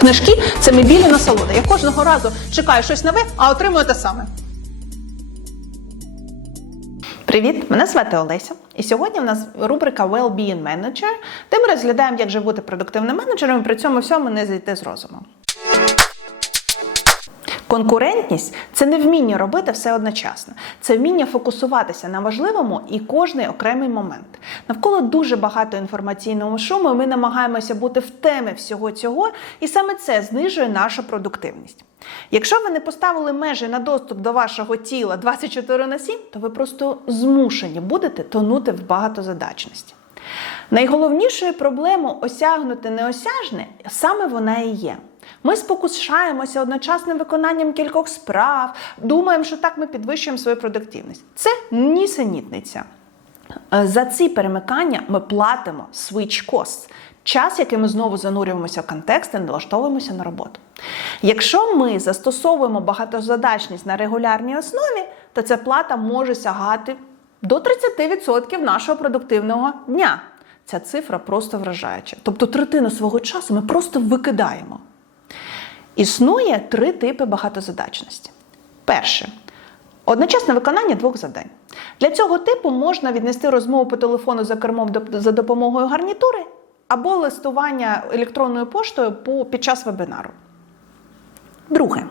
Книжки це мебільна насолода. Я кожного разу чекаю щось нове, а отримую те саме. Привіт, мене звати Олеся. І сьогодні в нас рубрика Well-being Manager, де ми розглядаємо, як же бути продуктивним менеджером і при цьому всьому не зійти з розуму. Конкурентність це не вміння робити все одночасно, це вміння фокусуватися на важливому і кожний окремий момент. Навколо дуже багато інформаційного шуму. Ми намагаємося бути в темі всього цього, і саме це знижує нашу продуктивність. Якщо ви не поставили межі на доступ до вашого тіла 24 на 7, то ви просто змушені будете тонути в багатозадачності. Найголовнішою проблемою осягнути неосяжне саме вона і є. Ми спокушаємося одночасним виконанням кількох справ, думаємо, що так ми підвищуємо свою продуктивність. Це нісенітниця. Е, За ці перемикання ми платимо switch costs, час, який ми знову занурюємося в контекст і налаштовуємося на роботу. Якщо ми застосовуємо багатозадачність на регулярній основі, то ця плата може сягати до 30% нашого продуктивного дня. Ця цифра просто вражаюча. Тобто третину свого часу ми просто викидаємо. Існує три типи багатозадачності. Перше одночасне виконання двох завдань. Для цього типу можна віднести розмову по телефону за кермом за допомогою гарнітури або листування електронною поштою під час вебінару. Друге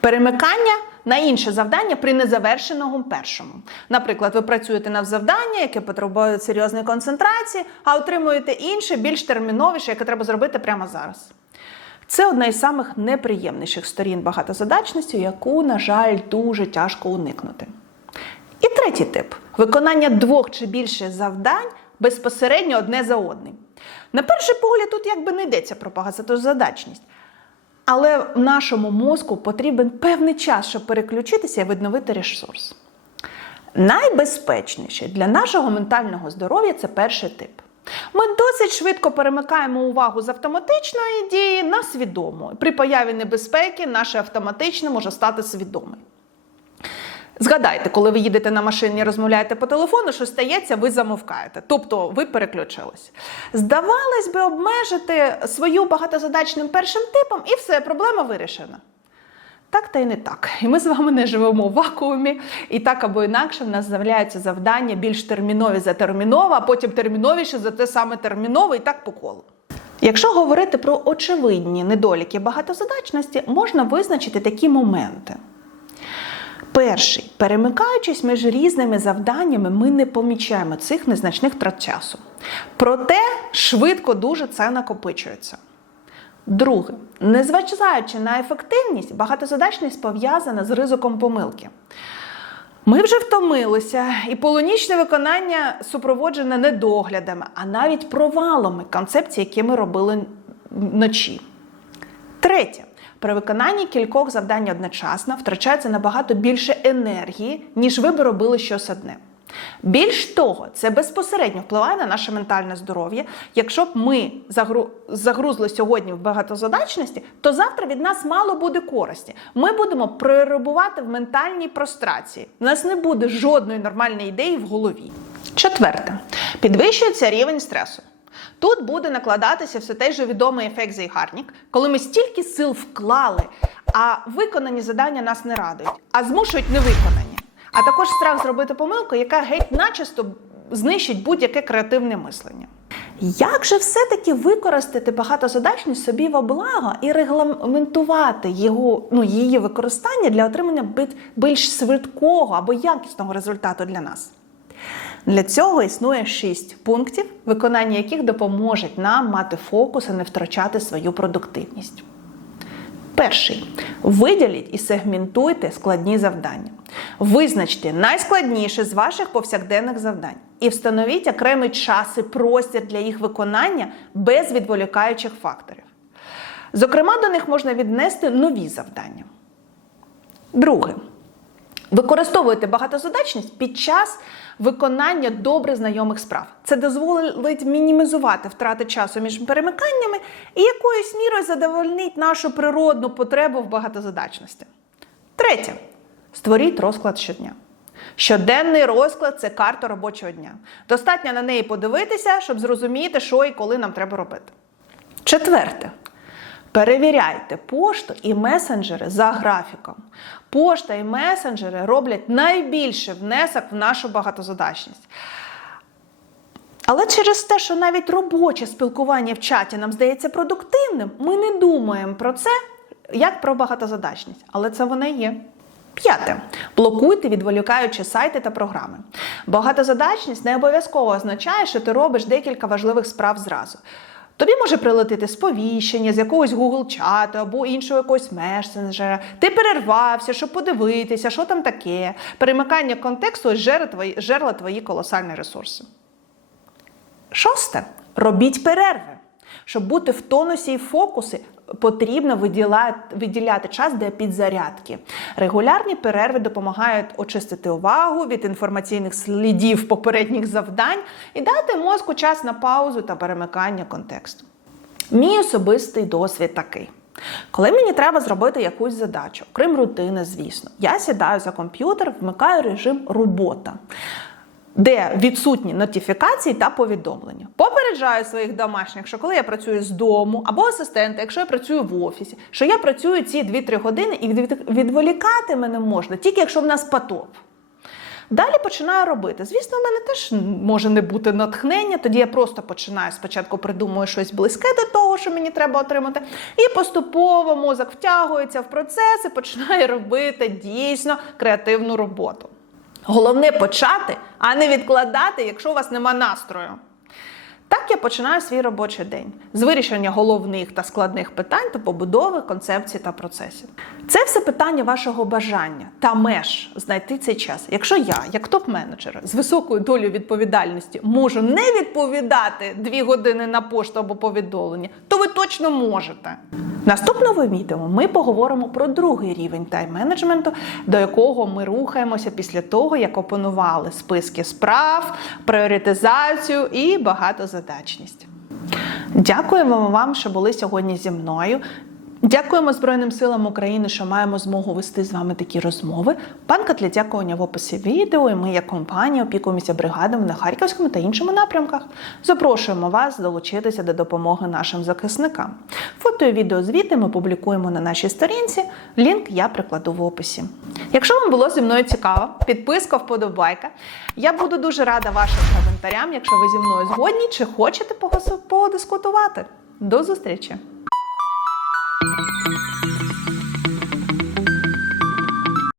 перемикання на інше завдання при незавершеному першому. Наприклад, ви працюєте на завдання, яке потребує серйозної концентрації, а отримуєте інше, більш терміновіше, яке треба зробити прямо зараз. Це одна із самих неприємніших сторін багатозадачності, яку, на жаль, дуже тяжко уникнути. І третій тип виконання двох чи більше завдань безпосередньо одне за одним. На перший погляд, тут якби не йдеться про багатозадачність. Але в нашому мозку потрібен певний час, щоб переключитися і відновити ресурс. Найбезпечніше для нашого ментального здоров'я це перший тип. Ми досить швидко перемикаємо увагу з автоматичної дії на свідому. При появі небезпеки наше автоматичне може стати свідомим. Згадайте, коли ви їдете на машині і розмовляєте по телефону, що стається, ви замовкаєте. Тобто ви переключились. Здавалось би, обмежити свою багатозадачним першим типом, і все, проблема вирішена. Так та й не так. І ми з вами не живемо в вакуумі, і так або інакше в нас з'являються завдання більш термінові за термінове, а потім терміновіше за те саме термінове, і так по колу. Якщо говорити про очевидні недоліки багатозадачності, можна визначити такі моменти. Перший, перемикаючись між різними завданнями, ми не помічаємо цих незначних втрат часу. Проте швидко дуже це накопичується. Друге, незважаючи на ефективність, багатозадачність пов'язана з ризиком помилки. Ми вже втомилися, і полунічне виконання супроводжене недоглядами, а навіть провалами концепцій, які ми робили вночі. Третє. При виконанні кількох завдань одночасно втрачається набагато більше енергії, ніж ви би робили щось одне. Більш того, це безпосередньо впливає на наше ментальне здоров'я. Якщо б ми загру- загрузли сьогодні в багатозадачності, то завтра від нас мало буде користі. Ми будемо перебувати в ментальній прострації. У нас не буде жодної нормальної ідеї в голові. Четверте, підвищується рівень стресу. Тут буде накладатися все той же відомий ефект Зейгарнік, коли ми стільки сил вклали, а виконані завдання нас не радують, а змушують невиконані. А також страх зробити помилку, яка геть начисто знищить будь-яке креативне мислення. Як же все-таки використати багатозадачність собі во благо і регламентувати його, ну, її використання для отримання більш швидкого або якісного результату для нас? Для цього існує шість пунктів, виконання яких допоможуть нам мати фокус і не втрачати свою продуктивність. Перший. Виділіть і сегментуйте складні завдання. Визначте найскладніше з ваших повсякденних завдань і встановіть окремий час і простір для їх виконання без відволікаючих факторів. Зокрема, до них можна віднести нові завдання. Друге. Використовуйте багатозадачність під час виконання добре знайомих справ. Це дозволить мінімізувати втрати часу між перемиканнями і якоюсь мірою задовольнить нашу природну потребу в багатозадачності. Третє. Створіть розклад щодня. Щоденний розклад це карта робочого дня. Достатньо на неї подивитися, щоб зрозуміти, що і коли нам треба робити. Четверте. Перевіряйте пошту і месенджери за графіком. Пошта і месенджери роблять найбільший внесок в нашу багатозадачність. Але через те, що навіть робоче спілкування в чаті нам здається продуктивним, ми не думаємо про це як про багатозадачність. Але це вона є. П'яте. Блокуйте відволікаючі сайти та програми. Багатозадачність не обов'язково означає, що ти робиш декілька важливих справ зразу. Тобі може прилетіти сповіщення з якогось Google чату або іншого якогось месенджера. Ти перервався, щоб подивитися, що там таке. Перемикання контексту жерла твої колосальні ресурси. Шосте. Робіть перерви. Щоб бути в тонусі і фокусі, потрібно виділяти, виділяти час для підзарядки. Регулярні перерви допомагають очистити увагу від інформаційних слідів попередніх завдань і дати мозку час на паузу та перемикання контексту. Мій особистий досвід такий. Коли мені треба зробити якусь задачу, окрім рутини, звісно, я сідаю за комп'ютер, вмикаю режим робота де відсутні нотифікації та повідомлення. Попереджаю своїх домашніх, що коли я працюю з дому або асистента, якщо я працюю в офісі, що я працюю ці 2-3 години і відволікати мене можна, тільки якщо в нас потоп. Далі починаю робити. Звісно, в мене теж може не бути натхнення. Тоді я просто починаю спочатку придумую щось близьке до того, що мені треба отримати, і поступово мозок втягується в процес і починає робити дійсно креативну роботу. Головне почати, а не відкладати, якщо у вас нема настрою. Так я починаю свій робочий день з вирішення головних та складних питань та побудови концепцій та процесів. Це все питання вашого бажання та меж знайти цей час. Якщо я, як топ-менеджер з високою долею відповідальності, можу не відповідати дві години на пошту або повідомлення, то ви точно можете. В наступному відео ми поговоримо про другий рівень тайм-менеджменту, до якого ми рухаємося після того, як опанували списки справ, пріоритизацію і багатозадачність. Дякуємо вам, що були сьогодні зі мною. Дякуємо Збройним силам України, що маємо змогу вести з вами такі розмови. Банка для дякування в описі відео. І ми, як компанія, опікуємося бригадами на Харківському та іншому напрямках. Запрошуємо вас долучитися до допомоги нашим захисникам. Фото і відеозвіти ми публікуємо на нашій сторінці. Лінк я прикладу в описі. Якщо вам було зі мною цікаво, підписка, вподобайка. Я буду дуже рада вашим коментарям, якщо ви зі мною згодні чи хочете подискутувати. До зустрічі!